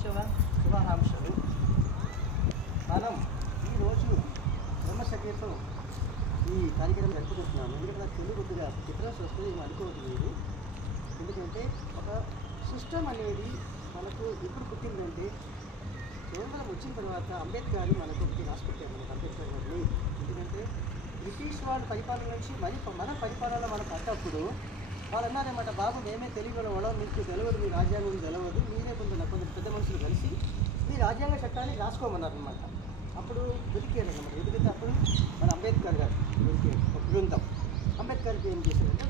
దినోత్సవ శుభాకాంక్షలు. మనం ఈరోజు బ్రహ్మసఖ్యతో ఈ కార్యక్రమం జరుపుకుంటున్నాము. ఎందుకంటే నాకు తెలుగు కొద్దిగా డిఫరెన్స్ వస్తుంది అనుకోవద్దు మీరు. ఎందుకంటే ఒక సిస్టమ్ అనేది మనకు ఎప్పుడు పుట్టిందంటే స్వతంత్రం వచ్చిన తర్వాత అంబేద్కర్ మనకు ఒకటి రాసిపెట్టారు. మనకు అంబేద్కర్ గారిని ఎందుకంటే బ్రిటిష్ వాళ్ళ పరిపాలన నుంచి మన పరిపాలన మనకు అట్టప్పుడు వాళ్ళు అన్నారన్నమాట, బాబు మేమే తెలియని వాళ్ళం, మీకు తెలియదు, మీ రాజ్యాంగం తెలియదు, మీరే కొందరు పెద్ద మనుషులు కలిసి మీ రాజ్యాంగ చట్టాన్ని రాసుకోమన్నారనమాట. అప్పుడు వెతికారన్నమాట. వెతికితే అప్పుడు మన అంబేద్కర్ గారు ఒక బృందం అంబేద్కర్కి ఏం చేశారంటే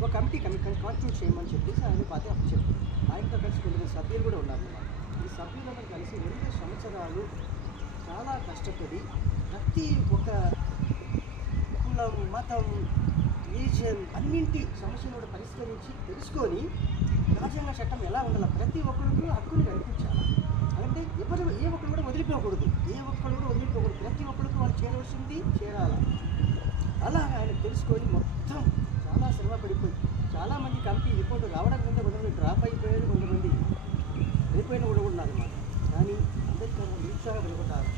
ఒక కమిటీ కాన్స్టిట్యూట్ చేయమని చెప్పేసి ఆయన పాతి అప్పు చెప్పారు. ఆయనతో కలిసి కొంతమంది సభ్యులు కూడా ఉన్నారన్నమాట. ఈ సభ్యులందరూ కలిసి 2 సంవత్సరాలు చాలా కష్టపడి ప్రతి ఒక్క కులం, మతం, రీజియన్ అన్నింటి సమస్యలు కూడా పరిష్కరించి తెలుసుకొని రాజ్యాంగ చట్టం ఎలా ఉండాలి, ప్రతి ఒక్కరికి హక్కులు కల్పించాలి. అంటే ఏ ఒక్కరు కూడా వదిలిపోకూడదు, ప్రతి ఒక్కరికి వాళ్ళు చేరవలసింది చేరాలి. అలా ఆయన తెలుసుకొని మొత్తం చాలా శ్రమ పడిపోయి చాలామంది కమిటీ రిపోర్టు రావడానికి ముందే కొంతమంది డ్రాప్ అయిపోయారు, కొంతమంది వెళ్ళిపోయిన కూడా ఉన్నారన్నమాట. కానీ అంబేద్కర్ నిరుత్సాహపడిపోతారు.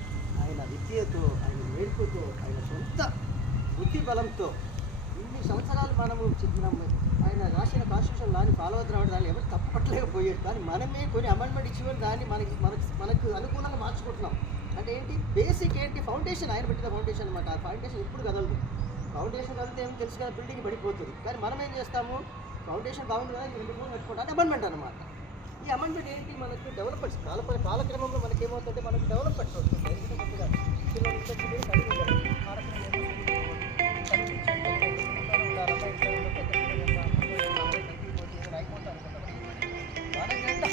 ఆయన విద్యతో, ఆయన నేర్పుతో, ఆయన సొంత బుద్ధి బలంతో ఇన్ని సంవత్సరాలు మనము ఆయన రాసిన కాన్స్టిట్యూషన్ దాన్ని ఫాలో అవుతున్న దాన్ని ఎవరు తప్పట్లేకపోయారు. కానీ మనమే కొన్ని అమెండ్మెంట్ ఇచ్చేవారు, దాన్ని మనకు అనుకూలంగా మార్చుకుంటున్నాం. అంటే ఏంటి బేసిక్ ఏంటి ఫౌండేషన్, ఆయన పెట్టిన ఫౌండేషన్ అనమాట. ఆ ఫౌండేషన్ ఎప్పుడు కదలదు. ఫౌండేషన్ కదిలితే ఏమో తెలుసు కదా, బిల్డింగ్ పడిపోతుంది. కానీ మనం ఏం చేస్తాము, ఫౌండేషన్ బాగుంది కదా 2 మూడు కట్టుకుంటాం, అది అమెండ్మెంట్ అనమాట. ఈ అమెండ్మెంట్ ఏంటి, మనకు డెవలప్మెంట్స్ కాలక్రమంలో మనకి ఏమవుతుంటే మనకు డెవలప్మెంట్స్ వస్తుంది. ఎందుకంటే కొద్దిగా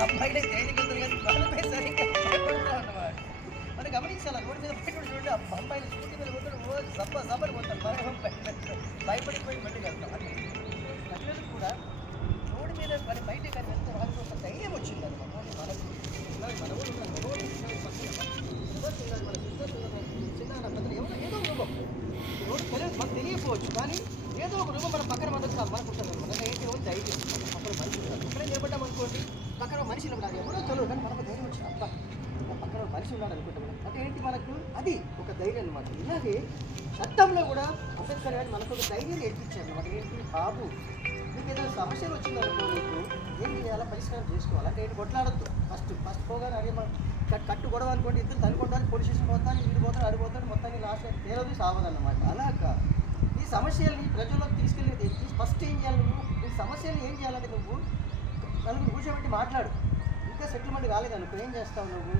అమ్మాయిలే దేనికి వెళ్తారు కానీ వాళ్ళపై సరిగ్గా అన్నమాట. మనం గమనించాలి. రోడ్డు మీద పెట్టుకుని చూడండి, అమ్మాయిలు స్కూటీ మీద పోతారు, సబ్బని పోతారు, మనం భయపడిపోయి బయటకు వెళ్తాం. అంటే మహిళలు కూడా రోడ్డు మీద మరి బయటకు కానీ వెళ్తే వాళ్ళకి ఒక ధైర్యం వచ్చింది అనమాట. మన ఊరు చిన్న పెద్దలు ఏదో ఒక రూపం రోడ్డు తెలియదు, మనకు తెలియకపోవచ్చు, కానీ ఏదో ఒక రూపం మన పక్కన మనకు ఉంటుంది అనమాట. ఏంటి రోజు ధైర్యం అక్కడ మనిషి ఉంటారు. ఇక్కడే నిలబడ్డాం అనుకోండి, పక్కన మనిషి ఉన్నాడు, ఎవరో తెలియదు కానీ మనకు ధైర్యం వచ్చింది, అబ్బా పక్కన మనిషి ఉన్నాడు అనుకుంటాం. అంటే ఏంటి మనకు అది ఒక ధైర్యం అనమాట. ఇలాగే చట్టంలో కూడా అంబేద్కర్ గారు మనకు ఒక ధైర్యం నేర్పించారు అనమాట. ఏంటి, బాబు మీకు ఏదైనా సమస్యలు వచ్చిందనుకో, మీకు ఏం చేయాలా, పరిష్కారం చేసుకోవాలి. అంటే ఏంటి, కొట్లాడద్దు. ఫస్ట్ పోగానే అదే కట్టు గొడవ అనుకోండి, ఇద్దరు తనుకుంటారు, పోలీస్ స్టేషన్ పోతాను, వీడు పోతాడు, అడిపోతాడు, మొత్తాన్ని లాస్ట్ తేలదు సావదన్నమాట. అలాగా ఈ సమస్యల్ని ప్రజల్లోకి తీసుకెళ్ళేది ఫస్ట్ ఏం చేయాలి, నువ్వు ఈ సమస్యలు ఏం చేయాలంటే నువ్వు నలుగురు కూర్చోబెట్టి మాట్లాడు. ఇంకా సెటిల్మెంట్ కాలేదనుకో ఏం చేస్తావు, నువ్వు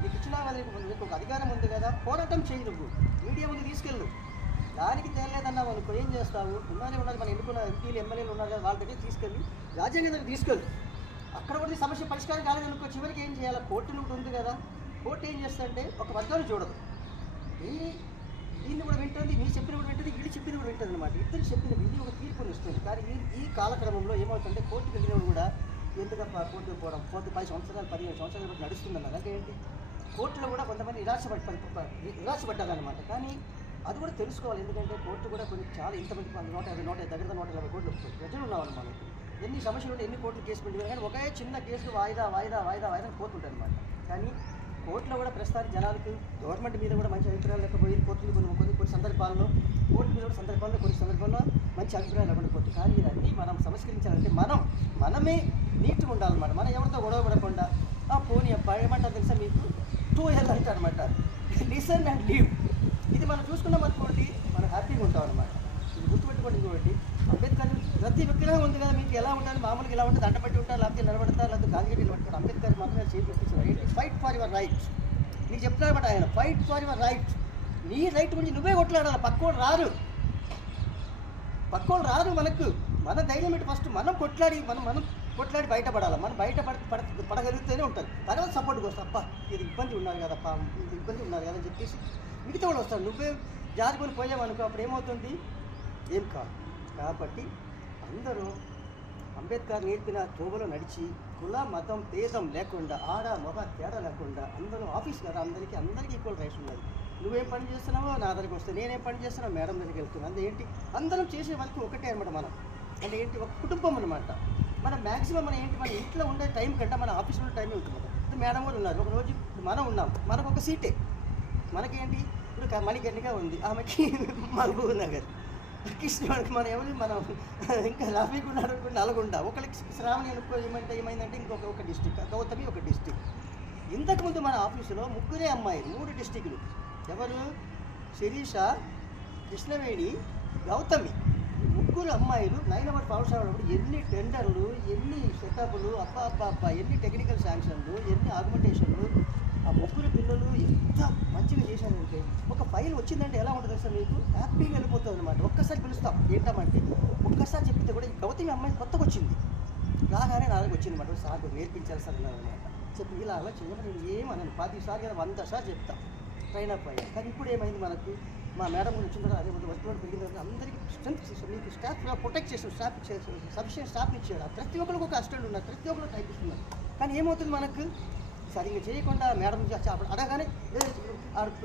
నీకు ఇచ్చినా కదా, నీకు ఒక అధికారం ఉంది కదా, పోరాటం చేయి. నువ్వు మీడియా ముందు తీసుకెళ్ళు. దానికి తేలేదన్నావు అనుకో ఏం చేస్తావు, ఉన్నది మన ఎన్నుకున్న ఎంపీలు ఎమ్మెల్యేలు ఉన్నారు కదా, వాళ్ళ దగ్గర తీసుకెళ్ళి రాజ్యాంగం దగ్గర తీసుకెళ్ళు. అక్కడ కూడా సమస్య పరిష్కారం కాలేదనుకో చివరికి ఏం చేయాలి, కోర్టు నుండి ఉంది కదా, కోర్టు ఏం చేస్తుందంటే ఒక వర్గాన్ని చూడదు, దీన్ని కూడా వింటుంది, నీ చెప్పిన కూడా వింటుంది, వీడి చెప్పిన కూడా వింటుంది అనమాట. ఇద్దరు చెప్పిన ఇది ఒక తీర్పుని ఇస్తుంది. కానీ ఈ కాలక్రమంలో ఏమవుతుందంటే కోర్టుకు వెళ్ళినప్పుడు కూడా ఎందుకప్ప కోర్టుకు పోవడం, 10 సంవత్సరాలు 15 సంవత్సరాలు బట్టి నడుస్తుందన్నది. అంటే ఏంటి, కోర్టులో కూడా కొంతమంది నిరాశపడ్డారనమాట. కానీ అది కూడా తెలుసుకోవాలి. ఎందుకంటే కోర్టు కూడా కొన్ని చాలా ఇంతమంది 150 కోట్లు ప్రజలు ఉన్నామని మనకి ఎన్ని సమస్యలు ఉంటే ఎన్ని కోర్టులు కేసు పెట్టారు, కానీ ఒకే చిన్న కేసు వాయిదా పోతుంటాయి అనమాట. కానీ కోర్టులో కూడా ప్రస్తుతానికి జనాలకు గవర్నమెంట్ మీద కూడా మంచి అభిప్రాయాలు లేకపోయి కోర్టులు కొన్ని సందర్భాల్లో కోర్టు మీద కూడా కొన్ని సందర్భాల్లో మంచి అభిప్రాయాలు లేకపోతే. కానీ ఇవన్నీ మనం సంస్కరించాలంటే మనమే నీట్గా ఉండాలన్నమాట. మనం ఎవరితో గొడవ పడకుండా పోనీ ఏమంటారు తెలుసా, మీకు 2 years అంటారు అనమాట, లిసన్ అండ్ లీవ్. ఇది మనం చూసుకున్నాం అనుకోండి, మనం హ్యాపీగా ఉంటాం అనమాట. ఇది గుర్తుపెట్టుకోండి. ఇంకోటి, అంబేద్కర్ ప్రతి విగ్రహం ఉంది కదా, మీకు ఎలా ఉంటుంది, మామూలుగా ఎలా ఉంటుంది, దండబట్టి ఉంటారు, లేకపోతే నిలబడతారు, లేకపోతే గాంధీ నిలబడతారు. అంబేద్కర్ మాత్రమే చేసి పెట్టించారు. ఏంటి, ఫైట్ ఫర్ యువర్ రైట్. నీకు చెప్తారన్నమాట ఆయన, ఫైట్ ఫర్ యువర్ రైట్. నీ రైట్ గురించి నువ్వే కొట్లాడాలి, పక్కోడు రారు మనకు. మన ధైర్యం ఏంటి, ఫస్ట్ మనం కొట్లాడి బయటపడాలి. మనం పడగలిగితేనే ఉంటుంది. తర్వాత సపోర్ట్కి వస్తాం, అప్ప ఇది ఇబ్బంది ఉన్నారు కదప్ప, అని చెప్పేసి మిగతా వాళ్ళు వస్తారు. నువ్వే జారుకొని పోయామనుకో అప్పుడు ఏమవుతుంది, ఏం కాదు. కాబట్టి అందరూ అంబేద్కర్ నేర్పిన త్రోవలో నడిచి కుల మతం భేదం లేకుండా, ఆడ మగ తేడా లేకుండా అందరూ ఆఫీస్ కదా, అందరికీ ఈక్వల్ రైట్స్ ఉన్నాయి. నువ్వేం పని చేస్తున్నావో నా దగ్గరికి వస్తే, నేనేం పని చేస్తున్నావు మేడం దగ్గరికి వెళ్తున్నాను. అంటే ఏంటి, అందరం చేసే వరకు ఒకటే అనమాట. మనం అంటే ఏంటి, ఒక కుటుంబం అనమాట. మనం మ్యాక్సిమం మన ఏంటి మన ఇంట్లో ఉండే టైం కంటే మన ఆఫీస్లో టైమే ఉంటుంది. మేడం కూడా ఉన్నారు, ఒక రోజు మనం ఉన్నాం, మనకు ఒక సీటే, మనకేంటి ఇప్పుడు మణికర్ణిగా ఉంది, ఆమెకి మహబూబ్ నగర్, కృష్ణవాడికి మనం ఎవరు మనం ఇంకా రఫీక్ ఉన్నాడు నల్గొండ, ఒకరికి శ్రావణి అనుకో ఏమైందంటే ఒక డిస్టిక్, గౌతమి ఒక డిస్టిక్. ఇంతకుముందు మన ఆఫీసులో ముగ్గురే అమ్మాయిలు 3 డిస్టిక్లు, ఎవరు శిరీష, కృష్ణవేణి, గౌతమి, ముగ్గురు అమ్మాయిలు 9 నెంబర్ పాఠశాలప్పుడు ఎన్ని టెండర్లు, ఎన్ని సెటప్లు, అప్ప ఎన్ని టెక్నికల్ శాంక్షన్లు, ఎన్ని ఆర్గ్యుమెంటేషన్లు. ఆ ముగ్గురు పిల్లలు ఎంత మంచిగా చేశారంటే ఒక ఫైల్ వచ్చిందంటే ఎలా ఉంటుంది సార్ మీకు హ్యాపీగా వెళ్ళిపోతుంది అనమాట. ఒక్కసారి పిలుస్తాం ఏంటమంటే ఒక్కసారి చెప్తే కూడా ఈ గౌతమి అమ్మాయి కొత్తగా వచ్చింది, రాగానే నా దగ్గర వచ్చింది అనమాట. సార్ నేర్పించాలి సార్ అన్నమాట. చెప్పి ఇలా అలా చేయమని నేను ఏమన్నాను 10 సార్లు 100 సార్లు చెప్తాను, ట్రైన్ అప్ అయ్యాను. కానీ ఇప్పుడు ఏమైంది మనకు మా మేడం కూడా వచ్చిన తర్వాత అదే వర్క్ పెరిగిన తర్వాత అందరికీ స్ట్రెంత్ మీకు స్టాఫ్ ప్రొటెక్ట్ చేసాం, స్టాఫ్ సఫిషియెంట్ స్టాఫ్ని ఇచ్చాడు. ప్రతి ఒక్కరికి ఒక అసిస్టెంట్ ఉన్నారు, ప్రతి ఒక్కరు టైప్ ఇస్తున్నారు. కానీ ఏమవుతుంది మనకు సరిగ్గా చేయకుండా మేడం అడగానే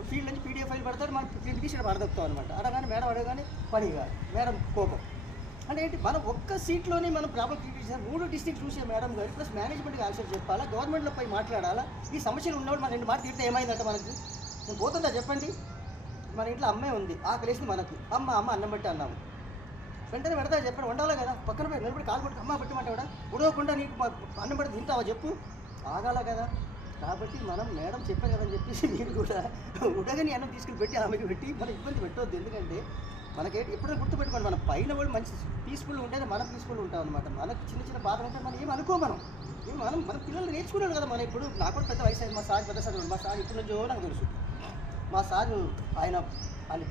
ఫీల్డ్ నుంచి పీడిఎఫ్ ఫైల్ పడతాడు, మనం ప్రింట్ తీసి పడదొక్కుతాం అనమాట. అడగానే మేడం అడగానే పని కాదు, మేడం కోపం. అంటే ఏంటి మనం ఒక్క సీట్లోనే మనం ప్రాబ్లం క్రియేట్ చేసాం. 3 డిస్ట్రిక్ట్ చూసే మేడం గారు ప్లస్ మేనేజ్మెంట్కి ఆన్సర్ చెప్పాలా, గవర్నమెంట్లో పై మాట్లాడాలా. ఈ సమస్యలు ఉన్నప్పుడు మన 2 మాట తీరితే ఏమైందంటే మనకు నేను పోతుందా చెప్పండి. మన ఇంట్లో అమ్మాయి ఉంది, ఆకలేసింది మనకు, అమ్మ అన్నం పెట్టి అన్నాము, వెంటనే పెడతా చెప్పండి, వండాలి కదా, పక్కన పోయి నిలబడి కాలు కొట్టి అమ్మ పెట్టమంటే కూడా ఉడవకుండా నీకు అన్నం పెడితే తింటావా చెప్పు, ఆగాల కదా. కాబట్టి మనం మేడం చెప్పాను కదని చెప్పేసి మీరు కూడా ఉడగని అన్నం తీసుకుని పెట్టి ఆమెకి పెట్టి మనం ఇబ్బంది పెట్టవద్దు. ఎందుకంటే మనకేంటి ఎప్పుడైనా గుర్తుపెట్టుకోండి, మన పైన కూడా మంచి పీస్ఫుల్ ఉంటేనే మనం పీస్ఫుల్ ఉంటాం అనమాట. మనకు చిన్న బాధలు ఉంటే మనం ఏం అనుకో మనం మన పిల్లలు నేర్చుకున్నాడు కదా. మనం ఇప్పుడు నాకు కూడా పెద్ద వయసు అయింది, మా సార్ పెద్ద సార్, మా సార్ ఇప్పుడు నుంచో నాకు తెలుసు. మా సారు ఆయన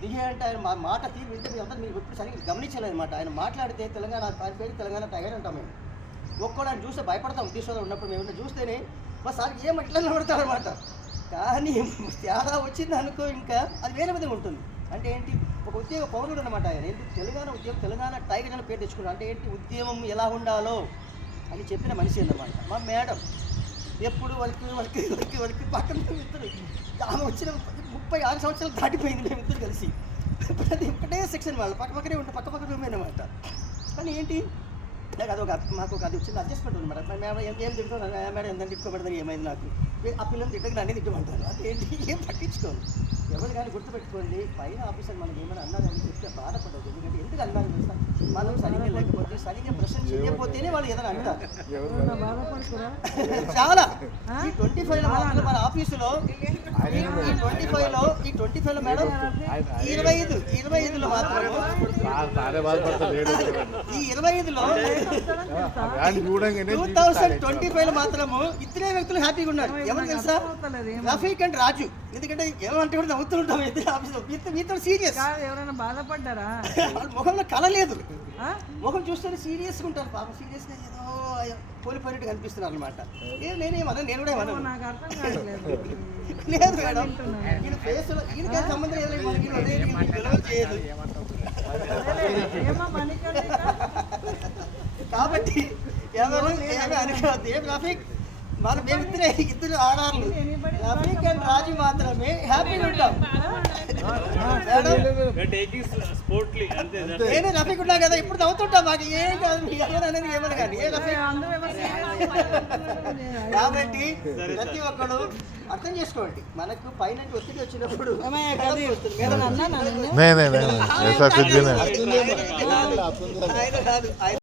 దిగే అంటే ఆయన మా మాట తీరు వింటే మీరు ఎప్పుడు సరిగ్గా గమనించలేదు అనమాట. ఆయన మాట్లాడితే తెలంగాణ, ఆయన పేరు తెలంగాణ టైగర్ అంటాం మేము. ఒక్కడు ఆయన చూస్తే భయపడతాం, ఉద్దేశంలో ఉన్నప్పుడు మేము చూస్తేనే మా సార్కి ఏం ఇట్లా నిలబడతాడు అనమాట. కానీ తేడా వచ్చింది అనుకో ఇంకా అది వేరే విధంగా ఉంటుంది. అంటే ఏంటి ఒక ఉద్యోగ పౌరుడు అనమాట ఆయన. ఏంటి తెలంగాణ ఉద్యమం, తెలంగాణ టైగర్ అని పేరు తెచ్చుకున్నాడు. అంటే ఏంటి ఉద్యమం ఎలా ఉండాలో అని చెప్పిన మనిషి అన్నమాట మా మేడం. ఎప్పుడు వాళ్ళకి పక్కన ఇద్దరు, ఆమె వచ్చిన 36 సంవత్సరాలు దాటిపోయింది మేము ఇద్దరు కలిసి. ప్రతి ఒక్కటే సెక్షన్ వాళ్ళు పక్కనే ఉంటే పక్క రూమే అనమాట. కానీ ఏంటి అది మాకు అది వచ్చింది అడ్జస్ట్మెంట్ అనమాట. మేడం ఏం తింటాను మేడం ఎంత తిట్టుకోబడదని ఏమైంది నాకు ఆ పిల్లలు తిట్టగా అన్నీ తిట్టమంటారు. అది ఏంటి ఏం పట్టించుకోను. ఎవరు కానీ గుర్తుపెట్టుకోండి, పైన ఆఫీసర్ మనకి ఏమైనా అన్నారని చెప్తే బాధపడదు. ఎందుకంటే ఎందుకు అన్నారు తెలుసా, మనం సరిగ్గా లేకపోతే సరిగ్గా ప్రశ్న చేయకపోతేనే వాళ్ళు ఏదైనా అంటారు. చాలా ఈ 25లో మాత్రం మన ఆఫీసులో ఈ 25లో మేడం 25లో మాత్రం ఈ 25లో 2025లో మాత్రము ఇద్దరే వ్యక్తులు హ్యాపీగా ఉన్నారు. ఎవరు తెలుసా, రఫీక్ అండ్ రాజు. ఎందుకంటే ఏమంటే కూడా నవ్వుతుంటాం ఇద్దరు ఆఫీసులో, మీతో సీరియస్. ఎవరైనా బాధపడ్డారా? ముఖంలో కళ లేదు, ముఖం చూస్తేనే సీరియస్గా ఉంటారు. పాపం సీరియస్గా ఏదో పోలిపోయినట్టు కనిపిస్తున్నారు అనమాట. నేనేమన్నా నేను కూడా ఏమన్నా నాకు అర్థం కావట్లేదు. లేదు మేడం, ఈయన ఫేస్లో ఈయనకి సంబంధం ఏదో చేయదు. కాబట్టి ఎవరు ఏమీ అనుకోవద్దు. ఏం రఫీక్ మనం ఇద్దరు ఆడాలి, రఫీక్ అండ్ రాజు మాత్రమే హ్యాపీగా ఉంటాం. నేను రఫీక్ ఉన్నా కదా ఇప్పుడు నవ్వుతుంటా, మాకు ఏం కాదు అనేది ఏమన్నా కానీ ఏ రఫీక్. కాబట్టి ప్రతి ఒక్కడు అర్థం చేసుకోండి, మనకు పైన ఒత్తిడి వచ్చినప్పుడు కాదు